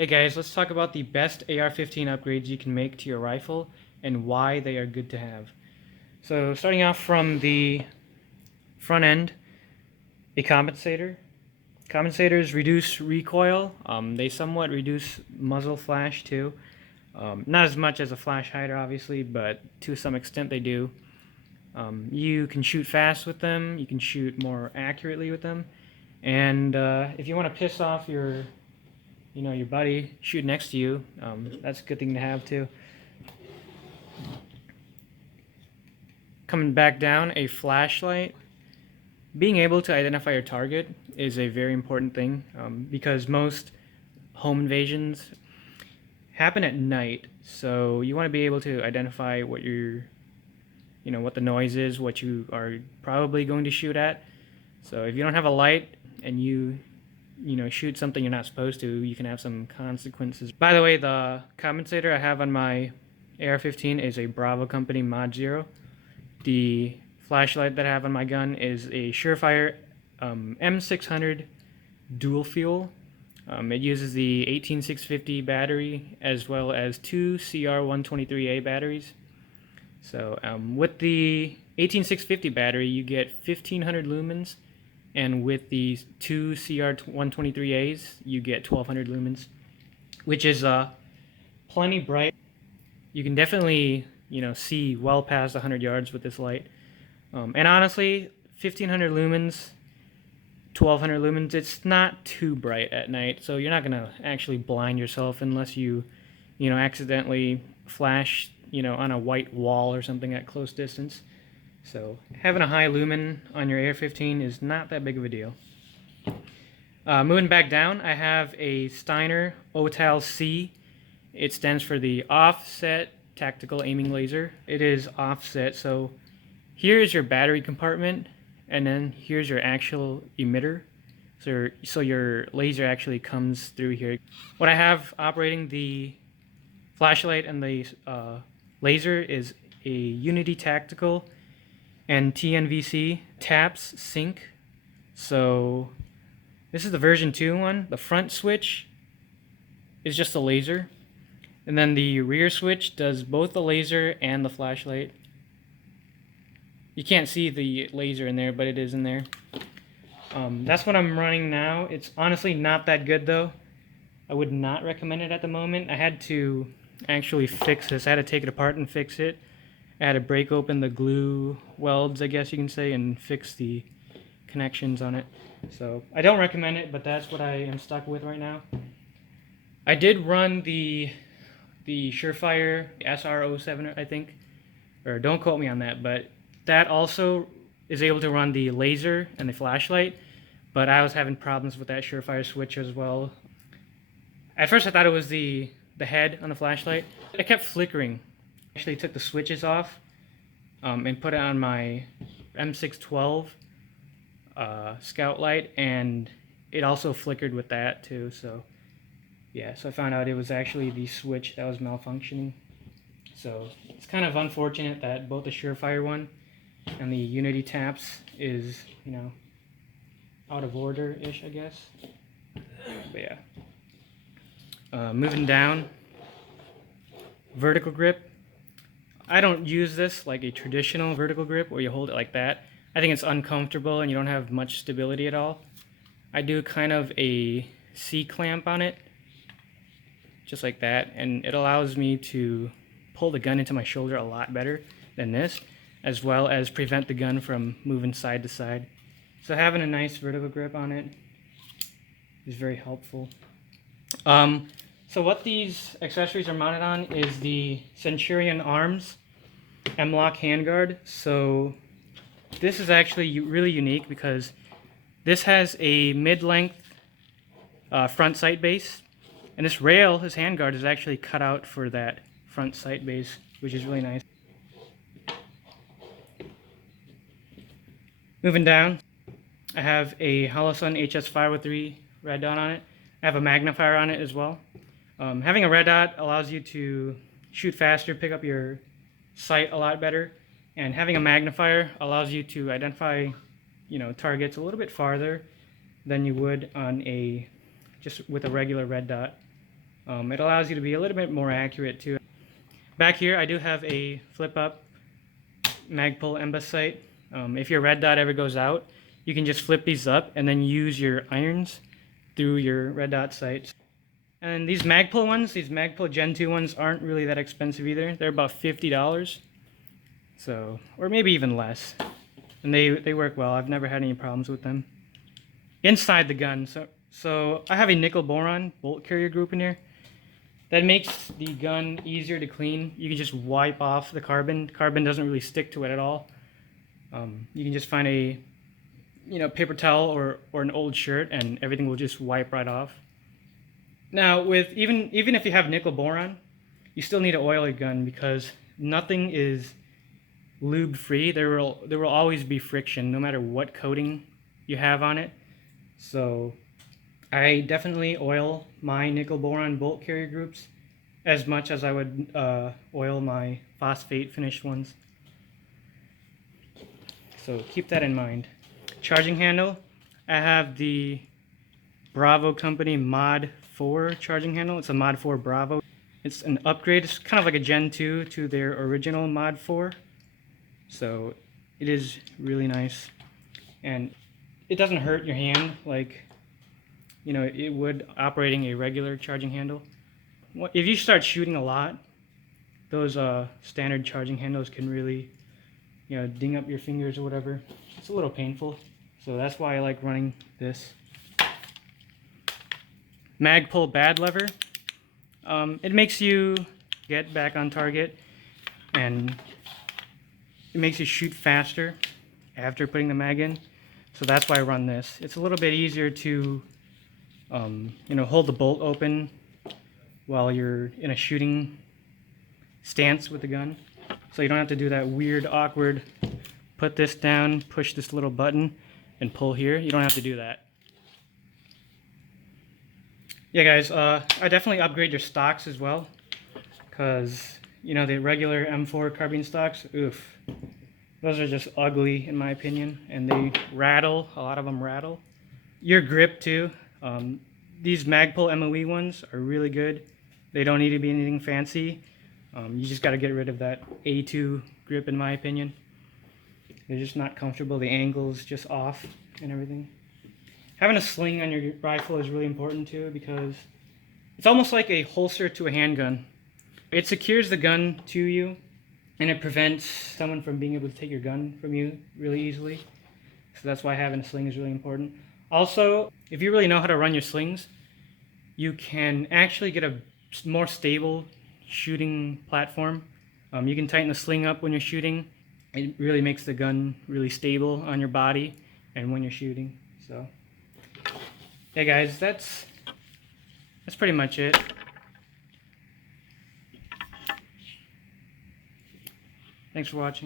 Hey guys, let's talk about the best AR-15 upgrades you can make to your rifle and why they are good to have. So starting off from the front end, a compensator. Compensators reduce recoil. They somewhat reduce muzzle flash too. Not as much as a flash hider obviously, but to some extent they do. You can shoot fast with them, you can shoot more accurately with them, and if you want to piss off your your buddy shooting next to you, that's a good thing to have too. Coming back down, a flashlight. Being able to identify your target is a very important thing because most home invasions happen at night. So you want to be able to identify what what the noise is, what you are probably going to shoot at. So if you don't have a light and you shoot something you're not supposed to, you can have some consequences. By the way, the compensator I have on my AR-15 is a Bravo Company Mod Zero. The flashlight that I have on my gun is a Surefire M600 dual fuel. It uses the 18650 battery as well as two CR123A batteries. So with the 18650 battery, you get 1500 lumens, and with the two CR123As, you get 1200 lumens, which is plenty bright. You can definitely see well past 100 yards with this light. And honestly, 1500 lumens, 1200 lumens, it's not too bright at night, so you're not going to actually blind yourself unless you accidentally flash on a white wall or something at close distance. So having a high lumen on your AR-15 is not that big of a deal. Moving back down, I have a Steiner OTAL-C. It stands for the Offset Tactical Aiming Laser. It is offset, so here's your battery compartment, and then here's your actual emitter. So your laser actually comes through here. What I have operating the flashlight and the laser is a Unity Tactical and TNVC TAPS sync. So this is the version 2 one. The front switch is just a laser, and then the rear switch does both the laser and the flashlight. You can't see the laser in there, but it is in there. That's what I'm running now. It's honestly not that good though. I would not recommend it at the moment. I had to actually fix this. I had to take it apart and fix it. I had to break open the glue welds, I guess you can say, and fix the connections on it. So I don't recommend it, but that's what I am stuck with right now. I did run the Surefire SR07, I think, or don't quote me on that, but that also is able to run the laser and the flashlight, but I was having problems with that Surefire switch as well. At first I thought it was the head on the flashlight. It kept flickering. I actually took the switches off and put it on my M612 scout light, and it also flickered with that too. So yeah, so I found out it was actually the switch that was malfunctioning. So it's kind of unfortunate that both the Surefire one and the Unity TAPS is out of order-ish, I guess. But yeah. Moving down, vertical grip. I don't use this like a traditional vertical grip where you hold it like that. I think it's uncomfortable and you don't have much stability at all. I do kind of a C-clamp on it, just like that, and it allows me to pull the gun into my shoulder a lot better than this, as well as prevent the gun from moving side to side. So having a nice vertical grip on it is very helpful. So what these accessories are mounted on is the Centurion Arms M-LOK handguard. So this is actually really unique because this has a mid-length front sight base, and this rail, this handguard, is actually cut out for that front sight base, which is really nice. Moving down, I have a Holosun HS503 red dot on it. I have a magnifier on it as well. Having a red dot allows you to shoot faster, pick up your sight a lot better, and having a magnifier allows you to identify targets a little bit farther than you would on just with a regular red dot. It allows you to be a little bit more accurate too. Back here I do have a flip up Magpul MBUS sight. If your red dot ever goes out, you can just flip these up and then use your irons through your red dot sights. And these Magpul ones, these Magpul Gen 2 ones aren't really that expensive either. They're about $50. So, or maybe even less. And they work well. I've never had any problems with them. Inside the gun, so I have a nickel boron bolt carrier group in here. That makes the gun easier to clean. You can just wipe off the carbon. Carbon doesn't really stick to it at all. You can just find a paper towel or an old shirt and everything will just wipe right off. Now with even if you have nickel boron, you still need to oil your gun because nothing is lube free. There will always be friction no matter what coating you have on it. So I definitely oil my nickel boron bolt carrier groups as much as I would oil my phosphate finished ones. So keep that in mind. Charging handle, I have the Bravo Company Mod 4 charging handle. It's a Mod 4 Bravo. It's an upgrade. It's kind of like a Gen 2 to their original Mod 4. So it is really nice. And it doesn't hurt your hand like it would operating a regular charging handle. If you start shooting a lot, those standard charging handles can really ding up your fingers or whatever. It's a little painful, so that's why I like running this. Magpul bad lever. It makes you get back on target and it makes you shoot faster after putting the mag in, so that's why I run this. It's a little bit easier to hold the bolt open while you're in a shooting stance with the gun, so you don't have to do that weird awkward put this down, push this little button and pull here. You don't have to do that. Yeah guys, I definitely upgrade your stocks as well, because the regular M4 carbine stocks, oof, those are just ugly in my opinion, and they rattle. A lot of them rattle. Your grip too. These Magpul MOE ones are really good. They don't need to be anything fancy. You just got to get rid of that A2 grip in my opinion. They're just not comfortable. The angle's just off and everything. Having a sling on your rifle is really important too, because it's almost like a holster to a handgun. It secures the gun to you and it prevents someone from being able to take your gun from you really easily. So that's why having a sling is really important. Also, if you really know how to run your slings, you can actually get a more stable shooting platform. You can tighten the sling up when you're shooting. It really makes the gun really stable on your body and when you're shooting. So, hey guys, that's pretty much it. Thanks for watching.